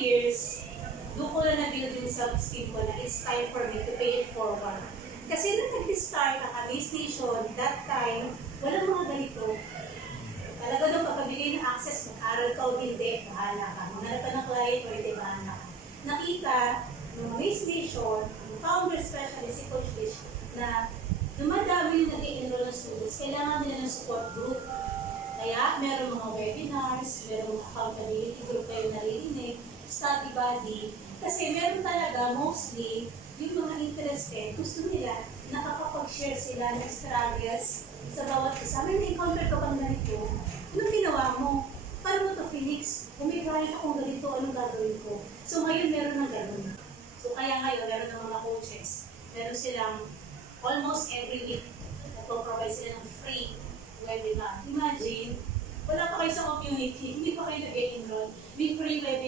years, doon ko na na-build yung self-esteem ko na it's time for me to pay it forward. Kasi nung nag-start ang Amaze Nation, that time, walang mga ganito. Talaga doon kapabigay ng access, mag-aral ka o hindi, bahala ka. Mangalap ka ng client o hindi, bahala ka. Nakita ng Amaze Nation, ang founder specialist si Coach Lish, na dumadami yung nag-i-enroll ng students, kailangan nila ng support group. Kaya meron mga webinars, meron mga accountability group kayo naririnig, study buddy. Kasi meron talaga mostly yung mga interested, gusto nila nakakapag-share sila ng struggles sa bawat isa. May na-encounter ka pang ganito. Anong ginawa mo? Paano mo ito, Phoenix? Kung may client akong ganito, anong gagawin ko? So ngayon meron ng ganun. So kaya ngayon meron ng mga coaches. Meron silang almost every week nagpo-provide sila ng free webinar. Imagine, wala pa kayo sa community, hindi pa kayo nag-enroll. May free webinar.